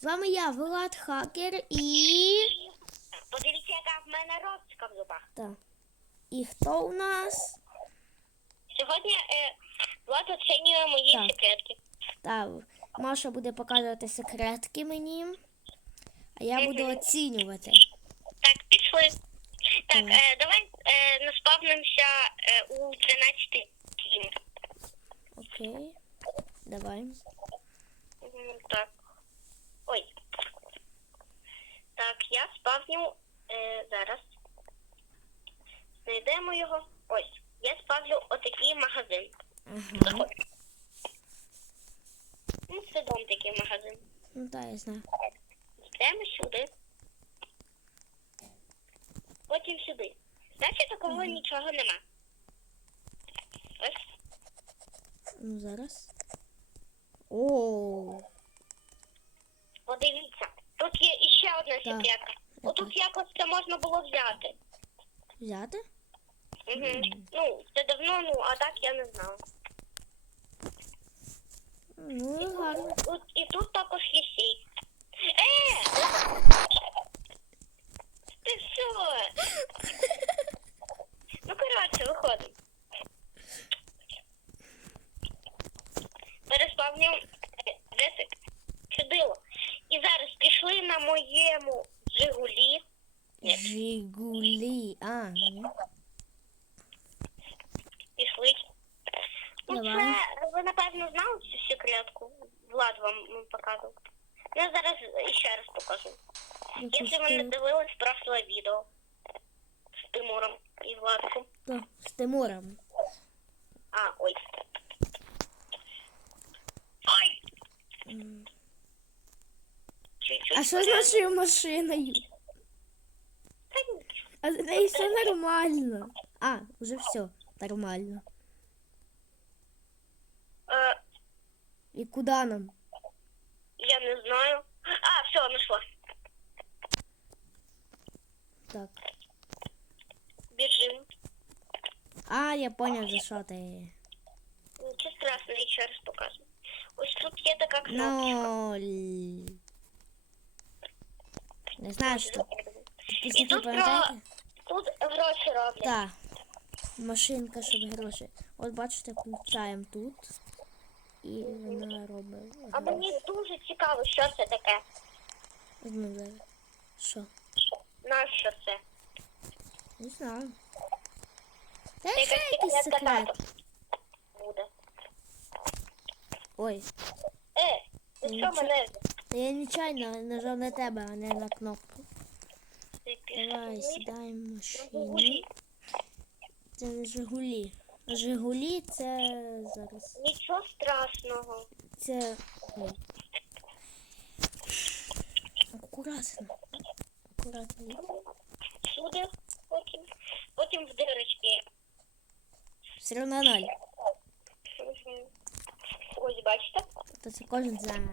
З вами я, Влад Хакер і. Подивіться, яка в мене ростка в зубах. Так. І хто у нас? Сьогодні е, Влад оцінює мої Так. секретки. Так, Маша буде показувати секретки мені, а я буду оцінювати. Так, пішли. Так, Давай. е, давай е, наспавнимося е, у 13 кін. Окей. Давай. Так. Ой. Так, я спавню е, зараз. Знайдемо його. Ось. Я спавлю отакий магазин. Ага. Ну, це дом такий магазин. Ну так, я знаю. Йдемо сюди. Потім сюди. Значить, такого нічого нема. Ось. Ну зараз. О, Подивіться. Одна Так. секретка. Отут якось це можна було взяти. взяти? Угу. Ну, це давно, ну, а так я не знала. Ну, і гарно. Тут, і тут також є сейф. Е! Ти що? Ну, коротше, виходимо. Переспавнив ресик. Чудило. І зараз пішли на моєму Жигулі. Жигулі. А, ні. Пішли. Ну, Давай. це ви напевно знали цю секретку. Влад вам м, показував. Ну, я зараз ще раз покажу. Ну, Якщо ви не дивились прошле відео з Тимуром і Владком. Так, з Тимуром. що з нашою машиною? Та ні. А з нею все нормально. А, вже все нормально. Е, І куди нам? я не знаю. А, все, знайшла. Так. Біжим. А, я поняв, за що ти. Нічого страшного, я ще раз покажу. Ось тут є така кнопка. Ноль. Не знаю, що. І тут, пам'ятаєте? про... тут гроші роблять. Так. Машинка, щоб гроші. От бачите, включаємо тут. І вона робить. А мені дуже цікаво, що це таке. Ну, зараз. Що? Нащо це? Не знаю. Та Це якийсь секрет. буде. Ой, Е, ти що мене? Та я нечайно нажав на тебе, а не на кнопку. Ти Давай, сідаємо в машину. Це не Жигулі. Жигулі це зараз. Нічого страшного. Це. Ой. Акуратно. Акуратно. Сюди, потім, потім в дирочки. Все одно ноль. Ось бачите, То це кожен знає.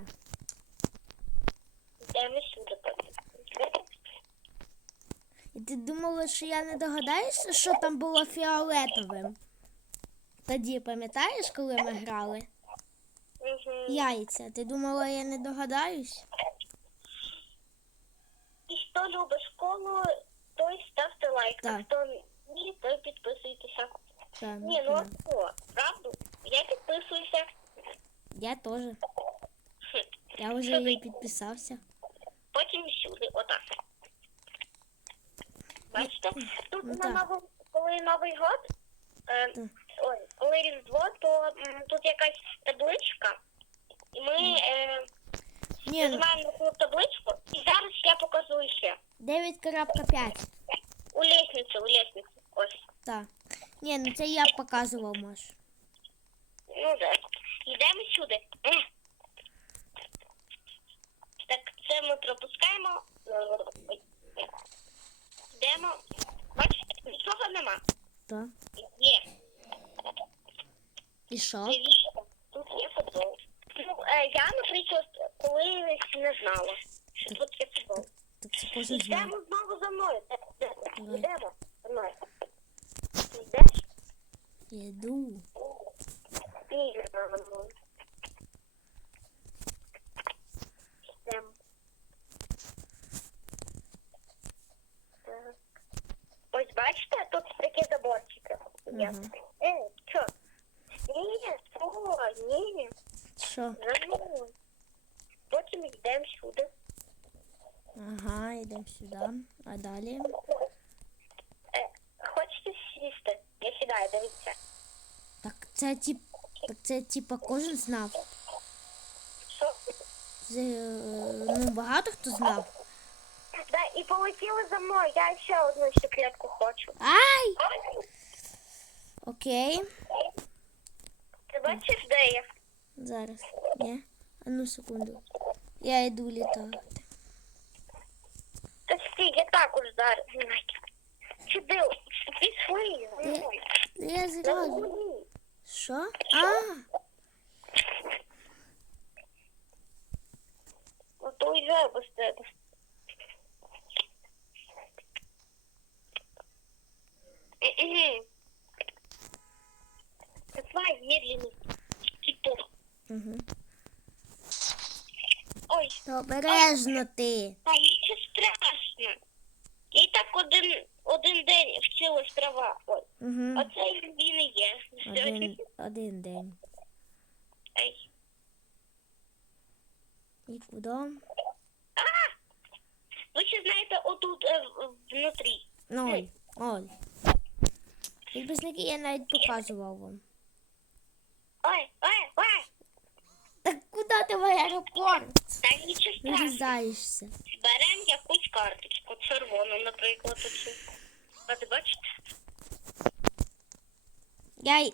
йдемо сюди потім. І ти думала, що я не догадаюся, що там було фіолетовим? Тоді пам'ятаєш, коли ми грали? Мгм. Яйця. Ти думала, я не догадаюсь? І хто любить школу, той ставте лайк. Так. А хто ні, той підписуйтеся. Та, Ні, ну а що, правду? Я підписуюся. Я теж. Я вже Сюди. підписався. Потім сюди, отак. Бачите? Тут Ну, на так. нову, коли Новий год, е, Так. ой, коли Різдво, то м, тут якась табличка. І ми е, Ні, ну, на цю табличку, і зараз я покажу ще. 9.5. У лестницю, у лестницю. Ось. Так. Ні, ну це я показував, Маш. Ну да. Йдемо сюди. Так, це ми пропускаємо. Ой, ой. Йдемо. Бачите, нічого нема. Так. Є. І що? Дивіться, тут є футбол. Ну, е, я, наприклад, колись не знала, що тут є футбол. Так це кожен знає. Йдемо знову за мною. Е, е, Йдемо за мною. Йдеш? Іду. Ні, не за мною. Йдемо. Я. Ага. Е, що? Ні, що? Ні, Що? мною. Потім йдемо сюди. Ага, йдемо сюди. А далі? Е, хочете сісти? Я сідаю, дивіться. Так це тип. Так це типа кожен знав. Що? Це, е, ну, багато хто знав. Да, і полетіли за мною. Я ще одну секретку хочу. Ай! Окей. Ти бачиш, де я? Зараз. Ні? А ну секунду. Я йду літати. Та стій, я також зараз. Сюди, пішли. за Де? мною. Я За зразу. мною. Що? А! Ну, то уїжджаю без тебе. Угу. Ой, Обережно ти. а нічого страшно. І так один, один день вчилась трава. Ой, Угу. оце він і є. Один, один день. Ей. І куди? А! Ви ще знаєте, отут е, внутрі. Ноль. Ноль. Підписники я навіть показував вам. Ой, ой, ой. Так куди ти в аеропорт? Та нічого страшного. Вирізаєшся. Беремо якусь карточку, червону, наприклад, оцю. От бачите? Я й-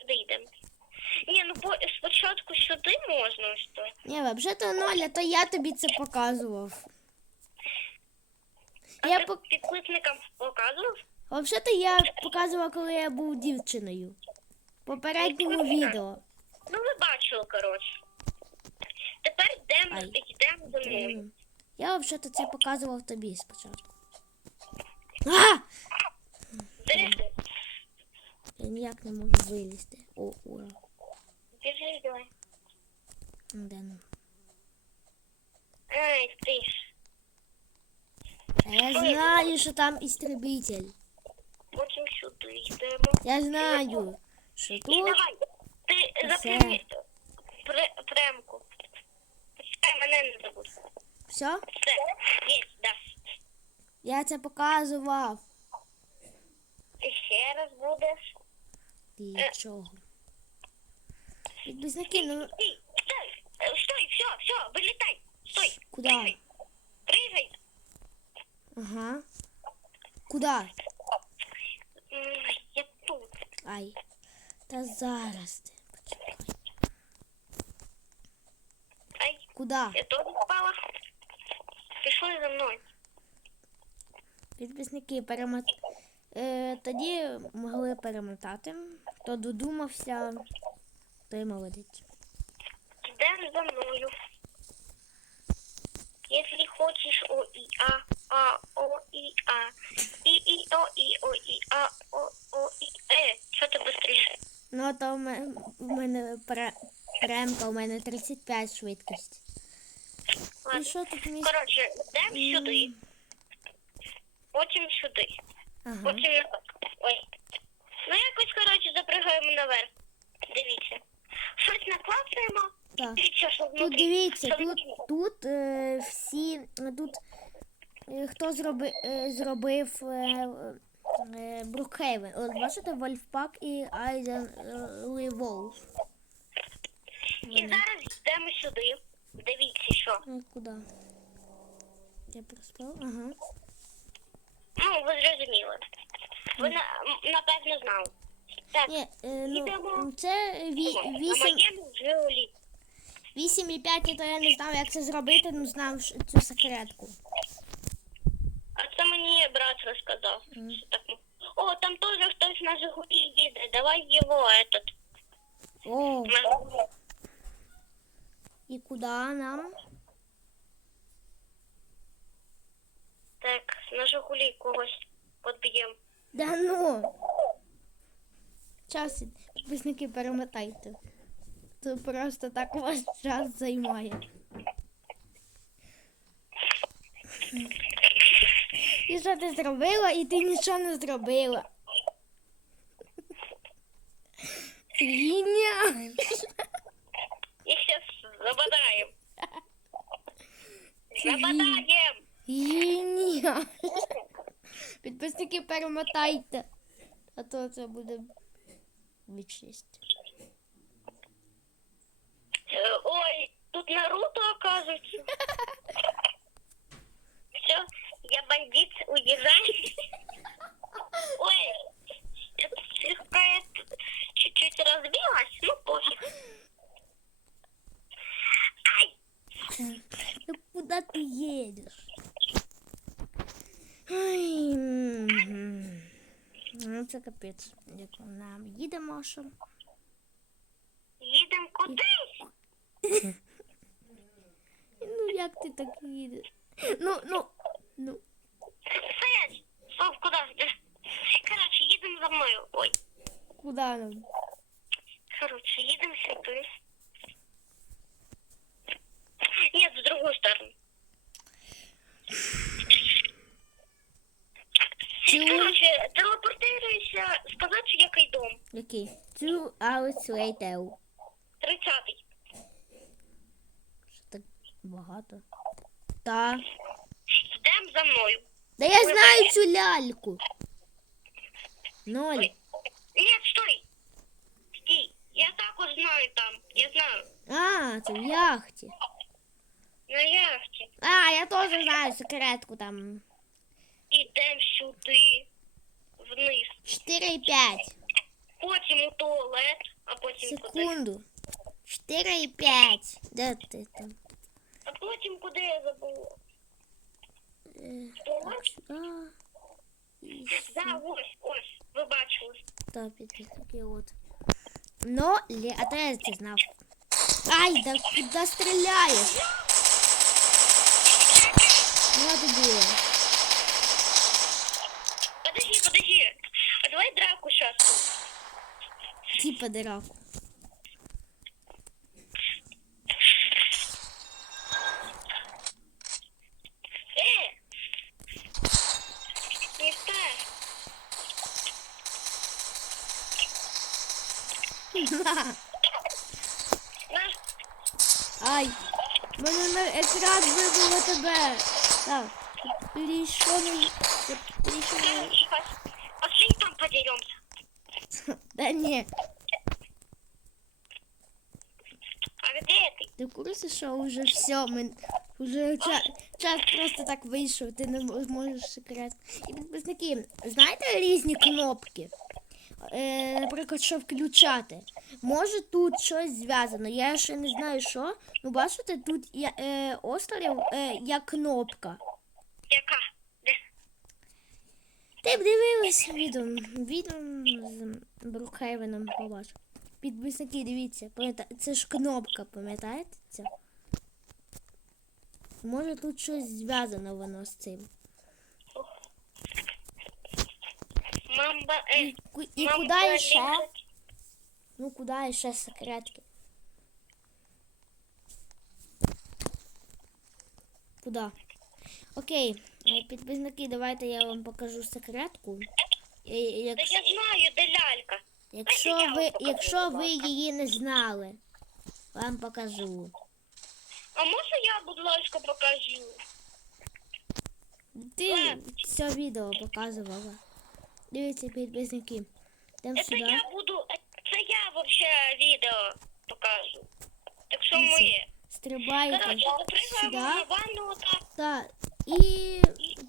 сюди йдемо. Ні, ну по, спочатку сюди можна ось то. Ні, взагалі то ноль, а то я тобі це показував. А Я ти пок... підписникам показував? Взагалі-то я показував, коли я був дівчиною. В попередньому відео. Ну, ви бачили, коротше. Тепер йдемо, Ай. йдемо за мною. Я взагалі-то це показував тобі спочатку. А! Де? Я ніяк не можу вилізти. О, ура. Біжи, давай. Де ну? Ай, ти ж. Я знаю, що там істребитель. Потім сюди йдемо. Я знаю, що І тут. давай. Все. запрямі премку. Почекай, мене не забудь. Все? Все, є, да. Я це показував. І ще раз будеш. Ти чого? Підписники, ну Стій, стой, Е, стой, все, все, вилітай. Стой. Куда? Пригай. Пригай. ага. Куди? М, Я тут. Ай. Та зараз ти. Почекай. Ай, Куди? я теж впала. Пішли за мною. Підписники перемот... Е, тоді могли перемотати. Хто додумався, той молодець. Йдемо за мною. Если хочешь о и а, а о и а, и и о и о и а, о о и э, что ты быстрее? Ну, а то в мене, в премка, у мене 35 швидкість. Ладно. що тут між... Короче, йдемо сюди, потім сюди, Ага. потім Ой. Ну якось, короче, запригаємо наверх. Дивіться. Щось наклацаємо. Так. Дивіться, що Тут дивіться, Що тут, внутрі. тут е, всі, е, тут е, хто зроби, е, зробив е, е, Брукхейвен. От бачите, Вольфпак і Айзен е, Ліволф. І зараз йдемо сюди. Дивіться, що. Куди? Я проспав? Ага. Ну, ви зрозуміли. Ви на, напевно знали. Так. Ні, е, ну, Ідемо. це ві, А 8, моєму Жигулі. 8 і 5, то я не знав, як це зробити, ну знав ш- цю секретку. А це мені брат розказав. Що так. м- О, там теж хтось на Жигулі їде. Давай його этот. О, на- і куди нам? Так, на Жигулі когось подб'ємо. Да ну. Час, підписники, перемотайте. Це просто так ваш час займає. І що ти зробила, і ти нічого не зробила. Геніально. Забодаем. Геніально. Підписники перемотайте. А то це буде вічність. Э, Ой, тут Наруто оказывается. Все, я бандит, уезжай. Ой, это слегка это, чуть-чуть разбилась, ну пофиг. Ай, Ну Куда ты едешь? М. Ну це капець. Нам їдемо, що? едем кудись. Ну як ти так їдеш? Ну, ну, ну. Стоять. Стоп, куда? Короче, едем за мною. Ой, Куди нам? короче, едем сюда. Нет, в другую сторону. Короче, телепортируйся, сказати, який дом. який? Two hours later. Тридцятий. Що так багато? Та. Йдем за мною. Да я знаю цю ляльку. Ноль. Ні, стой. Стій. Я також знаю там. Я знаю. А, це в яхті. На яхті. А, я теж знаю секретку там. Ідем сюди. Вниз. 4 і 5. Потім у туалет, а потім куди? Секунду. 4 і 5. Де ти там? А потім куди я забула? Е, Туалет? Сюди. І Да, ось, ось. Ви бачили. сюди підписники от. Ну, лі... а то я це знав. Ай, да куди стріляєш? А тобі. Подожди, подожди. А давай драку сейчас. Типа драку. На. Ай, мене на екран вибило тебе. Так. Короче, пос- Пошли там подеремся. Да ні. А где ты? Ти в курсі, що вже все, ми... Уже час, просто так вийшов, ти не м- зможеш секрет. І підписники, знаєте різні кнопки? Е, наприклад, що включати. Може тут щось зв'язано. Я ще не знаю що. Ну бачите, тут є е, острів е, як кнопка. Яка? Де? Ти б дивилися відео, відео з Брукхейвеном побачив. Підписники, дивіться, це ж кнопка, пам'ятаєте? Може тут щось зв'язано воно з цим. Мамба, І, э. ку- і мамба куди ще? Ну куди ще секретки? Куди? Окей, е, підписники, давайте я вам покажу секретку. Е, Да я знаю, де лялька. якщо, ви, якщо ви її не знали, вам покажу. А може я, будь ласка, покажу? Ти все відео показувала. Дивіться, підписники. Там Это сюди. я буду, э, це я вообще відео покажу. Так що Дивіться, моє. Стрибаєте Короче, запрыгаємо сюди. на ванну отак. Та, і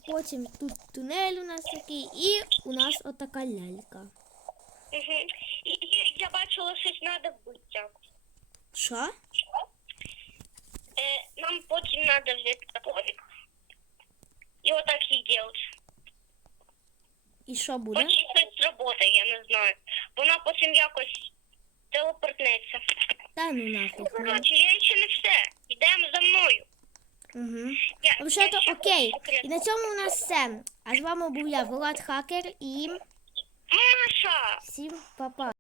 потім тут тунель у нас такий, і у нас отака лялька. Угу. І, і я бачила, щось треба вбити. Що? Е, нам потім треба взяти топорик. І отак її делать. І що буде? Потім щось зробить, я не знаю. Вона потім якось телепортнеться. Та ну нафіг. Ну. Коротше, я ще не все. Йдемо за мною. Угу. Я, Ну, що я то ще окей. хочу. І на цьому у нас все. А з вами був я, Влад Хакер, і Маша! всім па-па.